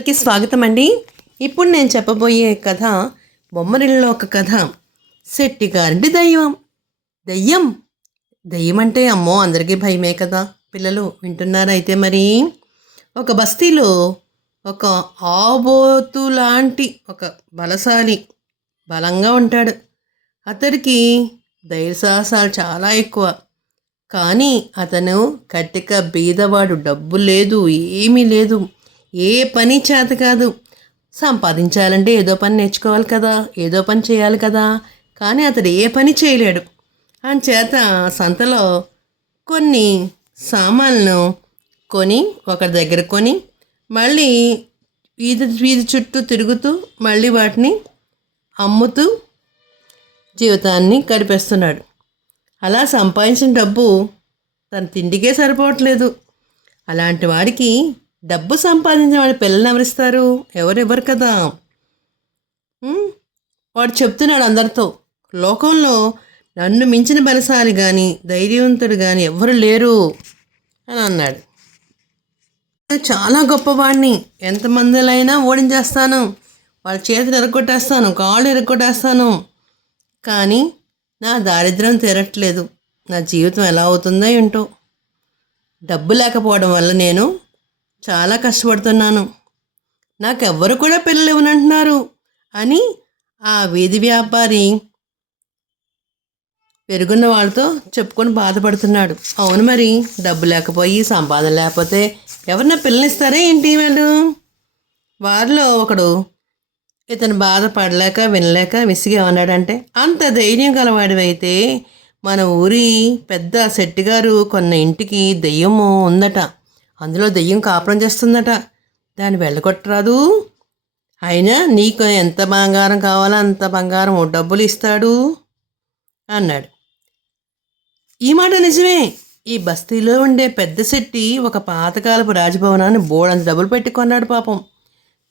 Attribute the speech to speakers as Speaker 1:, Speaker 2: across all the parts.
Speaker 1: అందరికీ స్వాగతం అండి ఇప్పుడు నేను చెప్పబోయే కథ బొమ్మరిల్లో ఒక కథ. శెట్టి గారింటి దయ్యం. దయ్యం? దయ్యం అంటే అమ్మో అందరికీ భయమే కదా. పిల్లలు వింటున్నారా అయితే మరి? ఒక బస్తీలో ఒక ఆబోతు లాంటి ఒక బలశాలి బలంగా ఉంటాడు. అతడికి ధైర్యసాహసాలు చాలా ఎక్కువ. కానీ అతను కట్టిక బీదవాడు డబ్బు లేదు ఏమీ లేదు. ఏ పని చేత కాదు. సంపాదించాలంటే ఏదో పని నేర్చుకోవాలి కదా ఏదో పని చేయాలి కదా. కానీ అతడు ఏ పని చేయలేడు. చేత సంతలో కొన్ని సామాన్లు కొని ఒకరి దగ్గర కొని మళ్ళీ వీధి వీధి చుట్టూ తిరుగుతూ మళ్ళీ వాటిని అమ్ముతూ జీవితాన్ని గడిపేస్తున్నాడు. అలా సంపాదించిన డబ్బు తన తిండికే సరిపోవట్లేదు. అలాంటి వాడికి డబ్బు సంపాదించిన వాడి పిల్లల్ని ఎవరిస్తారు? ఎవరెవరు కదా? వాడు చెప్తున్నాడు అందరితో. లోకంలో నన్ను మించిన బలసాలి కానీ ధైర్యవంతుడు కానీ ఎవరు లేరు అని అన్నాడు. చాలా గొప్పవాడిని. ఎంతమందిలైనా ఓడించేస్తాను. వాళ్ళ చేతులు ఎరగొట్టేస్తాను కాళ్ళు ఎరగొట్టేస్తాను. కానీ నా దారిద్ర్యం తీరట్లేదు. నా జీవితం ఎలా అవుతుందో ఏంటో. డబ్బు లేకపోవడం వల్ల నేను చాలా కష్టపడుతున్నాను. నాకెవ్వరు కూడా పిల్లలు ఇవ్వనంటున్నారు అని ఆ వీధి వ్యాపారి పెరుగున్న వాళ్ళతో చెప్పుకొని బాధపడుతున్నాడు. అవును మరి డబ్బు లేకపోయి సంపాదన లేకపోతే ఎవరన్నా పిల్లనిస్తారా ఏంటి వాళ్ళు? వారిలో ఒకడు ఇతను బాధపడలేక వినలేక విసిగి ఉన్నాడంటే అంత ధైర్యం గలవాడివైతే మన ఊరి పెద్ద శెట్టిగారు కొన్న ఇంటికి దెయ్యము ఉందట. అందులో దెయ్యం కాపురం చేస్తుందట. దాన్ని వెళ్ళగొట్టరాదు? అయినా నీకు ఎంత బంగారం కావాలో అంత బంగారం డబ్బులు ఇస్తాడు అన్నాడు. ఈ మాట నిజమే. ఈ బస్తీలో ఉండే పెద్ద శెట్టి ఒక పాతకాలపు రాజభవనాన్ని బోడంత డబ్బులు పెట్టుకున్నాడు పాపం.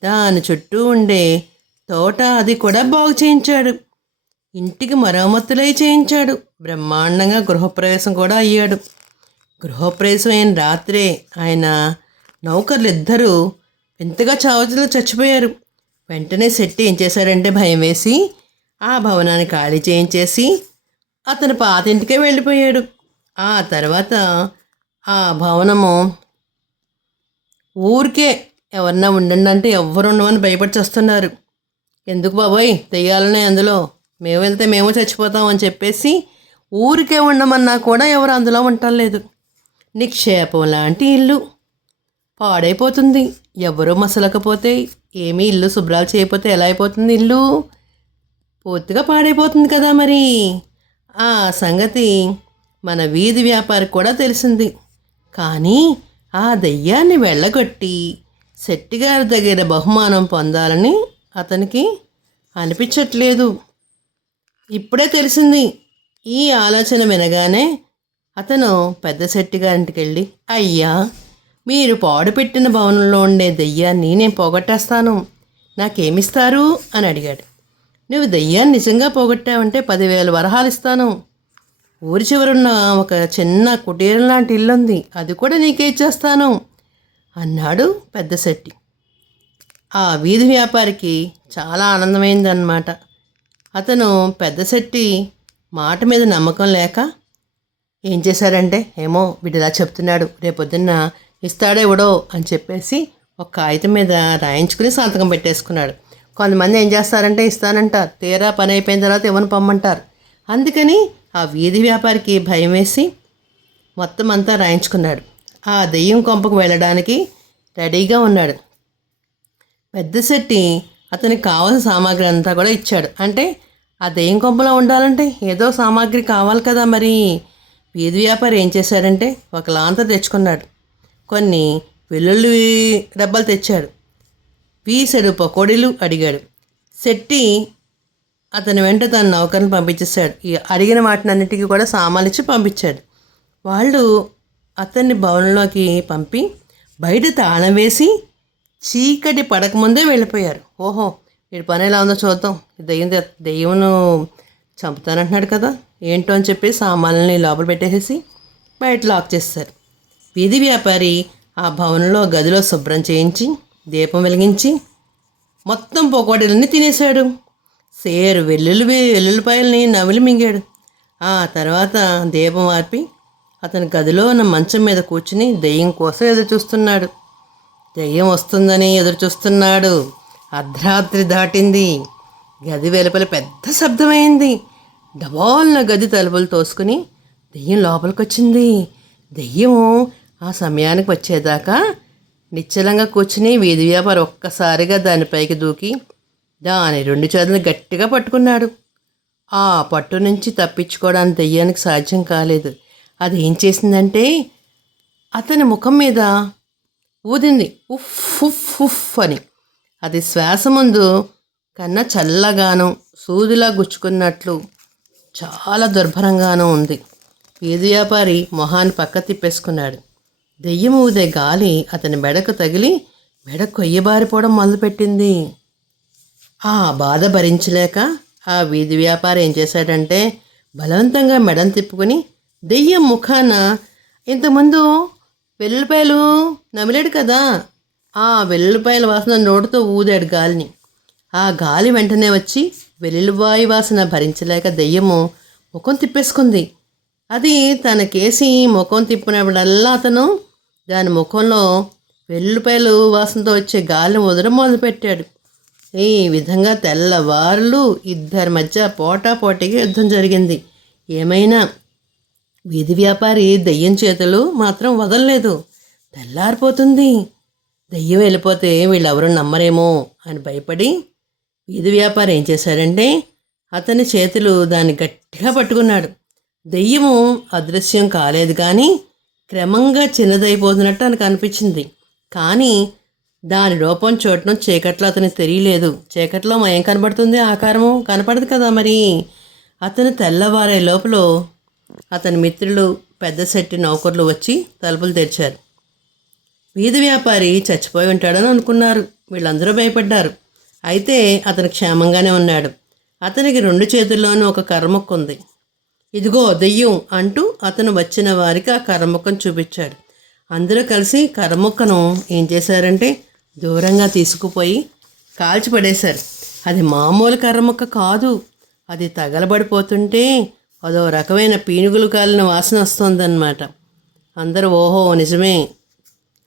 Speaker 1: దాని చుట్టూ ఉండే తోట అది కూడా బాగు చేయించాడు. ఇంటికి మరమ్మతులై చేయించాడు. బ్రహ్మాండంగా గృహప్రవేశం కూడా అయ్యాడు. గృహప్రవేశమైన రాత్రే ఆయన నౌకర్లు ఇద్దరూ వింతగా చావుతులో చచ్చిపోయారు. వెంటనే శెట్టి ఏం చేశారంటే భయం వేసి ఆ భవనాన్ని ఖాళీ చేయించేసి అతను పాత ఇంటికే వెళ్ళిపోయాడు. ఆ తర్వాత ఆ భవనము ఊరికే ఎవరన్నా ఉండండి అంటే ఎవరు ఉండమని భయపడి చేస్తున్నారు ఎందుకు బాబాయ్ తెయ్యాలనే అందులో. మేము వెళ్తే మేము చచ్చిపోతాం అని చెప్పేసి ఊరికే ఉండమన్నా కూడా ఎవరు అందులో ఉండటం లేదు. నిక్షేపం లాంటి ఇల్లు. పాడైపోతుంది. ఎవరూ మసలకపోతే ఏమీ ఇల్లు శుభ్రాలు చేయకపోతే ఎలా అయిపోతుంది ఇల్లు? పూర్తిగా పాడైపోతుంది కదా మరి. ఆ సంగతి మన వీధి వ్యాపారి కూడా తెలిసింది. కానీ ఆ దయ్యాన్ని వెళ్ళగొట్టి శెట్టిగారి దగ్గర బహుమానం పొందాలని అతనికి అనిపించట్లేదు. ఇప్పుడే తెలిసింది. ఈ ఆలోచన వినగానే అతను పెద్ద శెట్టిగారింటికి వెళ్ళి అయ్యా మీరు పాడుపెట్టిన భవనంలో ఉండే దెయ్యాన్ని నేను పోగొట్టేస్తాను. నాకేమిస్తారు? అని అడిగాడు. నువ్వు దెయ్యాన్ని నిజంగా పోగొట్టావంటే పదివేల వరహాలు ఇస్తాను. ఊరి చివరున్న ఒక చిన్న కుటీరం లాంటి ఇల్లు ఉంది అది కూడా నీకే ఇచ్చేస్తాను అన్నాడు పెద్ద శెట్టి. ఆ వీధి వ్యాపారికి చాలా ఆనందమైందన్నమాట. అతను పెద్ద శెట్టి మాట మీద నమ్మకం లేక ఏం చేశారంటే ఏమో వీడిలా చెప్తున్నాడు రేపొద్దున్న ఇస్తాడో ఇవ్వడో అని చెప్పేసి ఒక కాగితం మీద రాయించుకుని సంతకం పెట్టేసుకున్నాడు. కొంతమంది ఏం చేస్తారంటే ఇస్తానంటారు తీరా పని అయిపోయిన తర్వాత ఇవ్వని పొమ్మంటారు? అందుకని ఆ వీధి వ్యాపారికి భయం వేసి మొత్తం అంతా రాయించుకున్నాడు. ఆ దెయ్యం కొంపకు వెళ్ళడానికి రెడీగా ఉన్నాడు. పెద్ద శెట్టి అతనికి కావాల్సిన సామాగ్రి అంతా కూడా ఇచ్చాడు. అంటే ఆ దెయ్యం కొంపలో ఉండాలంటే ఏదో సామాగ్రి కావాలి కదా మరి. వీధి వ్యాపారి ఏం చేశాడంటే ఒక లాంత తెచ్చుకున్నాడు. కొన్ని వెల్లుల్లి డబ్బాలు తెచ్చాడు. వీసెడు పకోడీలు అడిగాడు. శెట్టి అతని వెంట తన నౌకర్ని పంపించేశాడు. ఈ అడిగిన వాటినన్నిటికీ కూడా సామాన్లు పంపించాడు. వాళ్ళు అతన్ని భవనంలోకి పంపి బయట తాళం వేసి చీకటి పడకముందే వెళ్ళిపోయారు. ఓహో వీడి పని ఎలా ఉందో చూద్దాం. ఈ దెయ్యం చంపుతానంటున్నాడు కదా. ఏంటో అని చెప్పి సామాన్లని లోపల పెట్టేసేసి బయట లాక్ చేస్తారు. వీధి వ్యాపారి ఆ భవనంలో గదిలో శుభ్రం చేయించి దీపం వెలిగించి మొత్తం పొగోడీలన్నీ తినేశాడు. సేరు వెల్లుల్లి వెల్లుల్లిపాయలని నవిలి మింగాడు. ఆ తర్వాత దీపం ఆర్పి అతని గదిలో ఉన్న మంచం మీద కూర్చుని దెయ్యం కోసం ఎదురు చూస్తున్నాడు దెయ్యం వస్తుందని ఎదురు చూస్తున్నాడు అర్ధరాత్రి దాటింది. గది వెలుపల పెద్ద శబ్దమైంది. డబాల్న గది తలుపులు తోసుకుని దెయ్యం లోపలికి వచ్చింది దెయ్యం ఆ సమయానికి వచ్చేదాకా నిశ్చలంగా కూర్చుని వీధి వ్యాపారి ఒక్కసారిగా దానిపైకి దూకి దాని రెండు చేతులు గట్టిగా పట్టుకున్నాడు. ఆ పట్టు నుంచి తప్పించుకోవడానికి దెయ్యానికి సాధ్యం కాలేదు. అది ఏం చేసిందంటే అతని ముఖం మీద ఊదింది. ఉఫ్ ఉఫ్ ఉఫ్ అని. అది శ్వాస ముందు కన్నా చల్లగాను సూదిలా గుచ్చుకున్నట్లు చాలా దుర్భరంగానూ ఉంది. వీధి వ్యాపారి మొహాన్ని పక్క తిప్పేసుకున్నాడు. దెయ్యం ఊదే గాలి అతని మెడకు తగిలి మెడ కొయ్యబారిపోవడం మొదలుపెట్టింది. ఆ బాధ భరించలేక ఆ వీధి వ్యాపారి ఏం చేశాడంటే బలవంతంగా మెడను తిప్పుకొని దెయ్యం ముఖాన ఇంతకుముందు వెల్లుల్లిపాయలు నమిలాడు కదా? ఆ వెల్లుల్లిపాయల వాసన నోటితో ఊదాడు గాలిని. ఆ గాలి వెంటనే వచ్చి వెల్లుల్లిపాయ వాసన భరించలేక దెయ్యము ముఖం తిప్పేసుకుంది. అది తనకేసి ముఖం తిప్పినప్పుడల్లా అతను దాని ముఖంలో వెల్లుపాయలు వాసనతో వచ్చే గాలిని వదలడం మొదలుపెట్టాడు. ఈ విధంగా తెల్లవారులు ఇద్దరి మధ్య పోటాపోటీగా యుద్ధం జరిగింది. ఏమైనా వీధి వ్యాపారి దెయ్యం చేతులు మాత్రం వదలలేదు. తెల్లారిపోతుంది. దెయ్యం వెళ్ళిపోతే వీళ్ళెవరూ నమ్మరేమో అని భయపడి వీధి వ్యాపారి ఏం చేశాడంటే అతని చేతులు దాన్ని గట్టిగా పట్టుకున్నాడు. దెయ్యము అదృశ్యం కాలేదు కానీ క్రమంగా చిన్నదైపోతున్నట్టు ఆయనకు అనిపించింది. కానీ దాని రూపం చూడటం చీకట్లో అతనికి తెలియలేదు. చీకట్లో మయం కనబడుతుంది ఆకారము కనపడదు కదా మరి? అతను తెల్లవారే లోపల అతని మిత్రులు పెద్ద శెట్టి నౌకర్లు వచ్చి తలుపులు తెరిచారు. వీధి వ్యాపారి చచ్చిపోయి ఉంటాడని అనుకున్నారు. వీళ్ళందరూ భయపడ్డారు. అయితే అతను క్షేమంగానే ఉన్నాడు. అతనికి రెండు చేతుల్లోనూ ఒక కర్రముక్క ఉంది ఇదిగో దెయ్యం అంటూ అతను వచ్చిన వారికి ఆ కర్రముక్కను చూపించాడు. అందరూ కలిసి కర్రముక్కను ఏం చేశారంటే దూరంగా తీసుకుపోయి కాల్చి పడేశారు. అది మామూలు కర్రముక్క కాదు. అది తగలబడిపోతుంటే అదో రకమైన పీనుగులు కాలిన వాసన వస్తుందన్నమాట. అందరూ ఓహో నిజమే.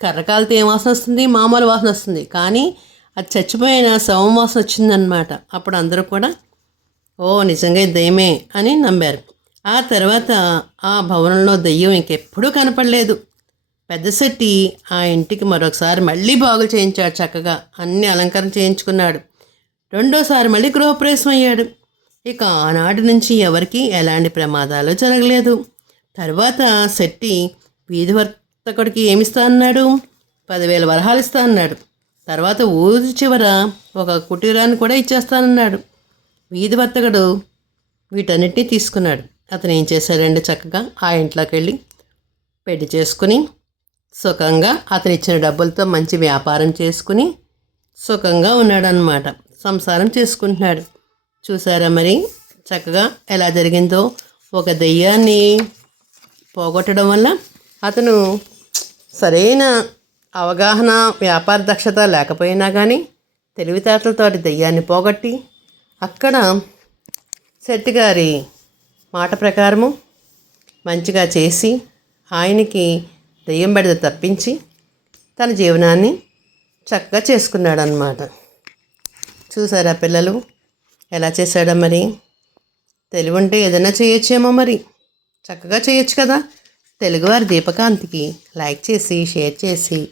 Speaker 1: కర్రకాలతో ఏం వాసన వస్తుంది? మామూలు వాసన వస్తుంది. కానీ అది చచ్చిపోయిన శవం వచ్చిందనమాట అప్పుడు అందరూ కూడా ఓ నిజంగా ఇది దయ్యమే అని నమ్మారు. ఆ తర్వాత ఆ భవనంలో దయ్యం ఇంకెప్పుడూ కనపడలేదు. పెద్ద శెట్టి ఆ ఇంటికి మరొకసారి మళ్ళీ బాగు చేయించాడు చక్కగా. అన్ని అలంకరణ చేయించుకున్నాడు. రెండోసారి మళ్ళీ గృహప్రవేశం అయ్యాడు. ఇక ఆనాటి నుంచి ఎవరికి ఎలాంటి ప్రమాదాలు జరగలేదు. తర్వాత శెట్టి వీధి వర్తకుడికి ఏమిస్తా అన్నాడు? పదివేల వరహాలు ఇస్తా అన్నాడు. తర్వాత ఊరి చివర ఒక కుటీరాన్ని కూడా ఇచ్చేస్తానన్నాడు. వీధి వర్తకుడు వీటన్నిటినీ తీసుకున్నాడు. అతను ఏం చేశాడంటే చక్కగా ఆ ఇంట్లోకి వెళ్ళి పెళ్ళి చేసుకుని సుఖంగా అతను ఇచ్చిన డబ్బులతో మంచి వ్యాపారం చేసుకుని సుఖంగా ఉన్నాడనమాట సంసారం చేసుకుంటున్నాడు. చూసారా మరి? చక్కగా ఎలా జరిగిందో ఒక దెయ్యాన్ని పోగొట్టడం వల్ల అతను సరైన అవగాహన వ్యాపార దక్షత లేకపోయినా కానీ తెలివితేటలతోటి దెయ్యాన్ని పోగొట్టి అక్కడ శెట్టి గారి మాట ప్రకారము మంచిగా చేసి ఆయనకి దెయ్యం బెడద తప్పించి తన జీవనాన్ని చక్కగా చేసుకున్నాడనమాట చూసారా పిల్లలు? ఎలా చేశాడో మరి? తెలివి ఉంటే ఏదైనా చేయొచ్చేమో మరి. చక్కగా చేయొచ్చు కదా? తెలుగువారి దీపకాంతికి లైక్ చేసి షేర్ చేసి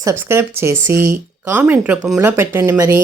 Speaker 1: సబ్స్క్రైబ్ చేసి కామెంట్ రూపంలో పెట్టండి మరి.